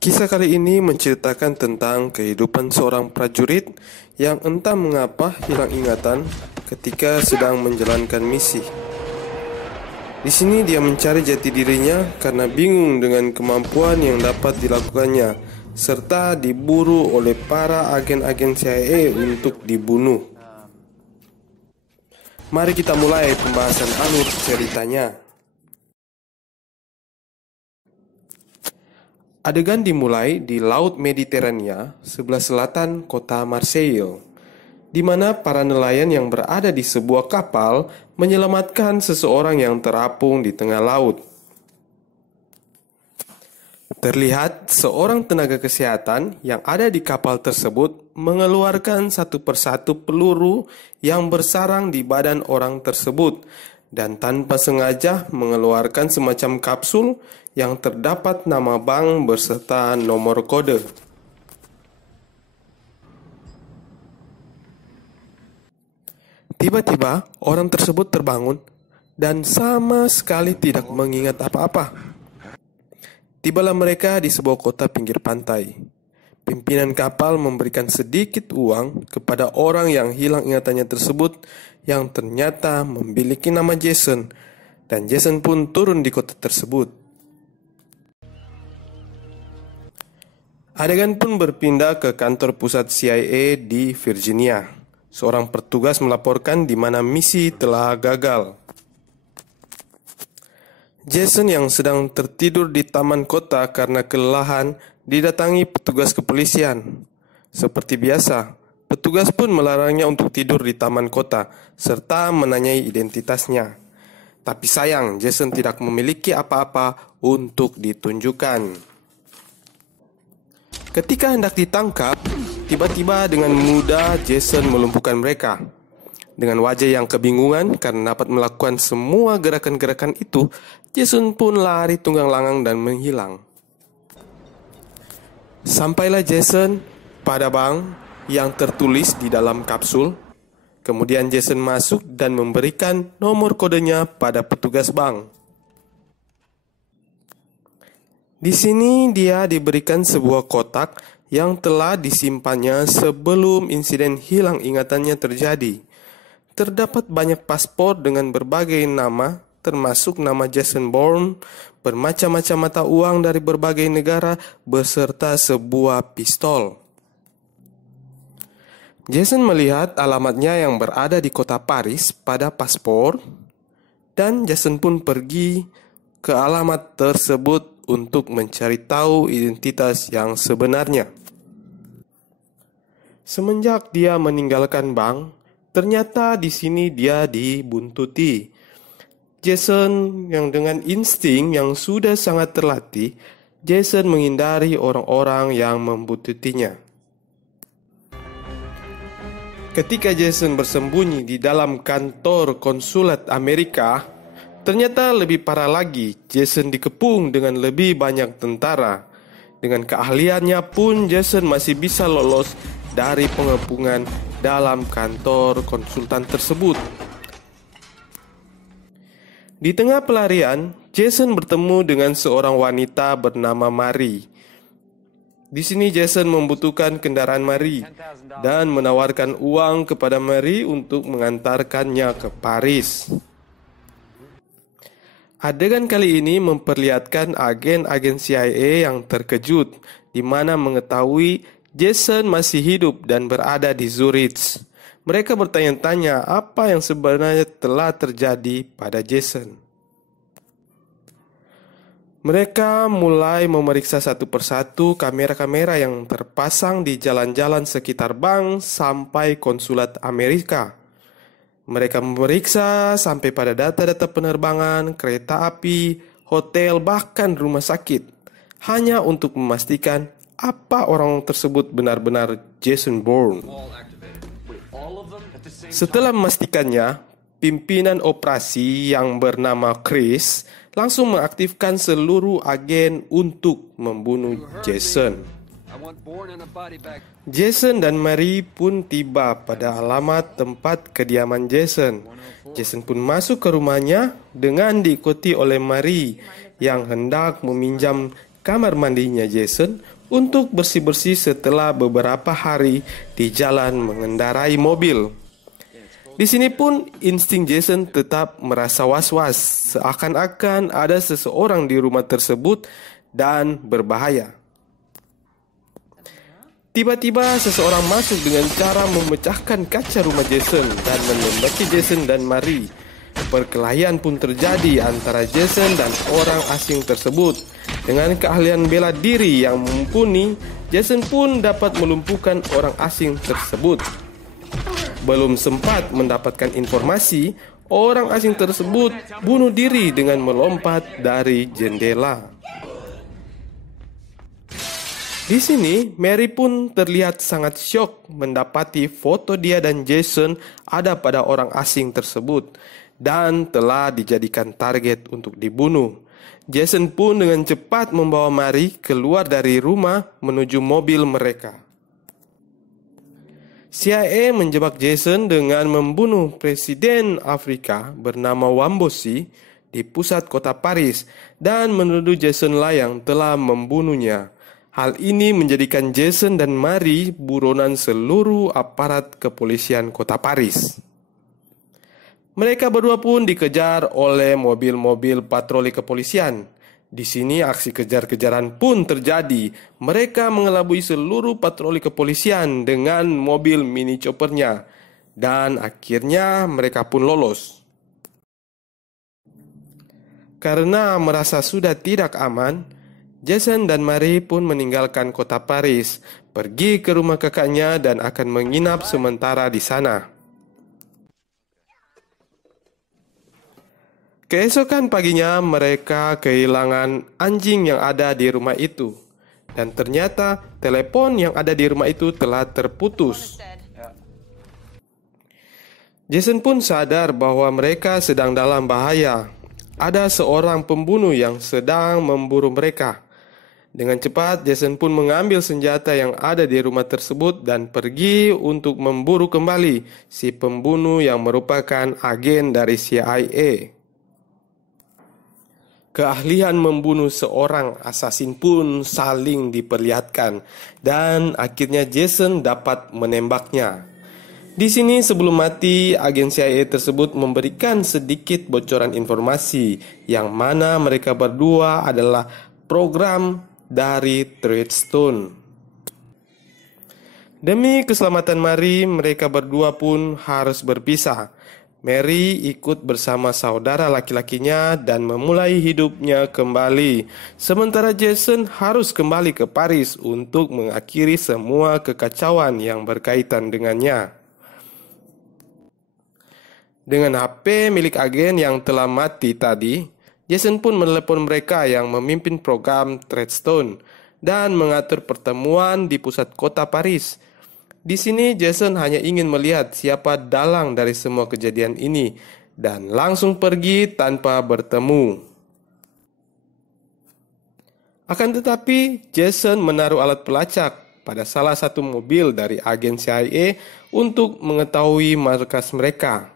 Kisah kali ini menceritakan tentang kehidupan seorang prajurit yang entah mengapa hilang ingatan ketika sedang menjalankan misi. Di sini dia mencari jati dirinya karena bingung dengan kemampuan yang dapat dilakukannya, serta diburu oleh para agen-agen CIA untuk dibunuh. Mari kita mulai pembahasan alur ceritanya. Adegan dimulai di Laut Mediterania sebelah selatan kota Marseille, di mana para nelayan yang berada di sebuah kapal menyelamatkan seseorang yang terapung di tengah laut. Terlihat seorang tenaga kesehatan yang ada di kapal tersebut mengeluarkan satu persatu peluru yang bersarang di badan orang tersebut dan tanpa sengaja mengeluarkan semacam kapsul yang terdapat nama bank beserta nomor kode. Tiba-tiba orang tersebut terbangun dan sama sekali tidak mengingat apa-apa. Tibalah mereka di sebuah kota pinggir pantai. Pimpinan kapal memberikan sedikit uang kepada orang yang hilang ingatannya tersebut yang ternyata memiliki nama Jason, dan Jason pun turun di kota tersebut. Adegan pun berpindah ke kantor pusat CIA di Virginia. Seorang petugas melaporkan di mana misi telah gagal. Jason yang sedang tertidur di taman kota karena kelelahan didatangi petugas kepolisian. Seperti biasa, petugas pun melarangnya untuk tidur di taman kota serta menanyai identitasnya. Tapi sayang, Jason tidak memiliki apa-apa untuk ditunjukkan. Ketika hendak ditangkap, tiba-tiba dengan mudah Jason melumpuhkan mereka. Dengan wajah yang kebingungan karena dapat melakukan semua gerakan-gerakan itu, Jason pun lari tunggang langgang dan menghilang. Sampailah Jason pada bank yang tertulis di dalam kapsul. Kemudian Jason masuk dan memberikan nomor kodenya pada petugas bank. Di sini dia diberikan sebuah kotak yang telah disimpannya sebelum insiden hilang ingatannya terjadi. Terdapat banyak paspor dengan berbagai nama, termasuk nama Jason Bourne, bermacam-macam mata uang dari berbagai negara, beserta sebuah pistol. Jason melihat alamatnya yang berada di kota Paris pada paspor, dan Jason pun pergi ke alamat tersebut untuk mencari tahu identitas yang sebenarnya. Semenjak dia meninggalkan bank, ternyata di sini dia dibuntuti. Jason yang dengan insting yang sudah sangat terlatih, Jason menghindari orang-orang yang membuntutinya. Ketika Jason bersembunyi di dalam kantor konsulat Amerika, ternyata lebih parah lagi, Jason dikepung dengan lebih banyak tentara. Dengan keahliannya pun Jason masih bisa lolos dari pengepungan dalam kantor konsultan tersebut. Di tengah pelarian, Jason bertemu dengan seorang wanita bernama Marie. Di sini Jason membutuhkan kendaraan Marie dan menawarkan uang kepada Marie untuk mengantarkannya ke Paris. Adegan kali ini memperlihatkan agen-agen CIA yang terkejut, di mana mengetahui Jason masih hidup dan berada di Zurich. Mereka bertanya-tanya apa yang sebenarnya telah terjadi pada Jason. Mereka mulai memeriksa satu persatu kamera-kamera yang terpasang di jalan-jalan sekitar bank sampai konsulat Amerika. Mereka memeriksa sampai pada data-data penerbangan, kereta api, hotel, bahkan rumah sakit, hanya untuk memastikan apa orang tersebut benar-benar Jason Bourne. Setelah memastikannya, pimpinan operasi yang bernama Chris langsung mengaktifkan seluruh agen untuk membunuh Jason. Jason dan Marie pun tiba pada alamat tempat kediaman Jason. Jason pun masuk ke rumahnya dengan diikuti oleh Marie yang hendak meminjam kamar mandinya Jason untuk bersih-bersih setelah beberapa hari di jalan mengendarai mobil. Di sini pun insting Jason tetap merasa was-was, seakan-akan ada seseorang di rumah tersebut dan berbahaya. Tiba-tiba seseorang masuk dengan cara memecahkan kaca rumah Jason dan menembaki Jason dan Marie. Perkelahian pun terjadi antara Jason dan orang asing tersebut. Dengan keahlian bela diri yang mumpuni, Jason pun dapat melumpuhkan orang asing tersebut. Belum sempat mendapatkan informasi, orang asing tersebut bunuh diri dengan melompat dari jendela. Di sini, Mary pun terlihat sangat syok mendapati foto dia dan Jason ada pada orang asing tersebut dan telah dijadikan target untuk dibunuh. Jason pun dengan cepat membawa Mary keluar dari rumah menuju mobil mereka. CIA menjebak Jason dengan membunuh Presiden Afrika bernama Wambosi di pusat kota Paris dan menuduh Jason lah yang telah membunuhnya. Hal ini menjadikan Jason dan Marie buronan seluruh aparat kepolisian kota Paris. Mereka berdua pun dikejar oleh mobil-mobil patroli kepolisian. Di sini aksi kejar-kejaran pun terjadi. Mereka mengelabui seluruh patroli kepolisian dengan mobil mini choppernya. Dan akhirnya mereka pun lolos. Karena merasa sudah tidak aman, Jason dan Marie pun meninggalkan kota Paris, pergi ke rumah kakaknya dan akan menginap sementara di sana. Keesokan paginya mereka kehilangan anjing yang ada di rumah itu. Dan ternyata telepon yang ada di rumah itu telah terputus. Jason pun sadar bahwa mereka sedang dalam bahaya. Ada seorang pembunuh yang sedang memburu mereka. Dengan cepat Jason pun mengambil senjata yang ada di rumah tersebut dan pergi untuk memburu kembali si pembunuh yang merupakan agen dari CIA. Keahlian membunuh seorang asasin pun saling diperlihatkan dan akhirnya Jason dapat menembaknya. Di sini sebelum mati, agen CIA tersebut memberikan sedikit bocoran informasi yang mana mereka berdua adalah program dari Treadstone. Demi keselamatan Marie, mereka berdua pun harus berpisah. Mary ikut bersama saudara laki-lakinya dan memulai hidupnya kembali. Sementara Jason harus kembali ke Paris untuk mengakhiri semua kekacauan yang berkaitan dengannya. Dengan HP milik agen yang telah mati tadi, Jason pun menelepon mereka yang memimpin program Treadstone dan mengatur pertemuan di pusat kota Paris. Di sini Jason hanya ingin melihat siapa dalang dari semua kejadian ini dan langsung pergi tanpa bertemu. Akan tetapi Jason menaruh alat pelacak pada salah satu mobil dari agen CIA untuk mengetahui markas mereka.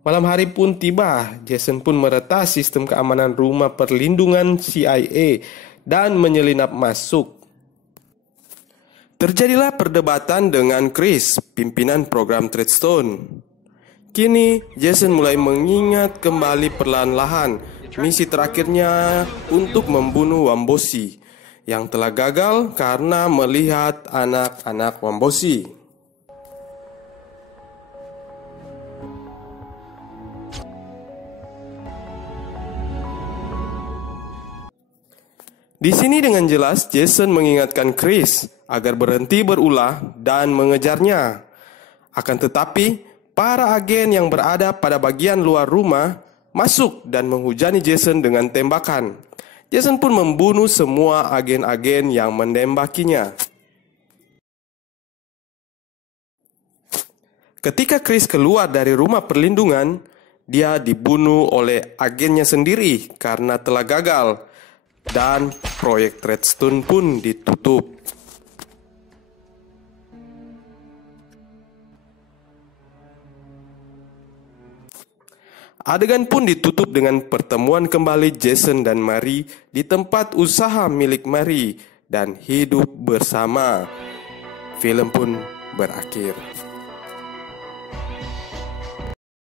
Malam hari pun tiba, Jason pun meretas sistem keamanan rumah perlindungan CIA dan menyelinap masuk. Terjadilah perdebatan dengan Chris, pimpinan program Treadstone. Kini, Jason mulai mengingat kembali perlahan-lahan misi terakhirnya untuk membunuh Wambosi yang telah gagal karena melihat anak-anak Wambosi. Di sini dengan jelas Jason mengingatkan Chris agar berhenti berulah dan mengejarnya. Akan tetapi, para agen yang berada pada bagian luar rumah masuk dan menghujani Jason dengan tembakan. Jason pun membunuh semua agen-agen yang mentembakinya. Ketika Chris keluar dari rumah perlindungan, dia dibunuh oleh agennya sendiri karena telah gagal. Dan proyek Treadstone pun ditutup. Adegan pun ditutup dengan pertemuan kembali Jason dan Marie di tempat usaha milik Marie dan hidup bersama. Film pun berakhir.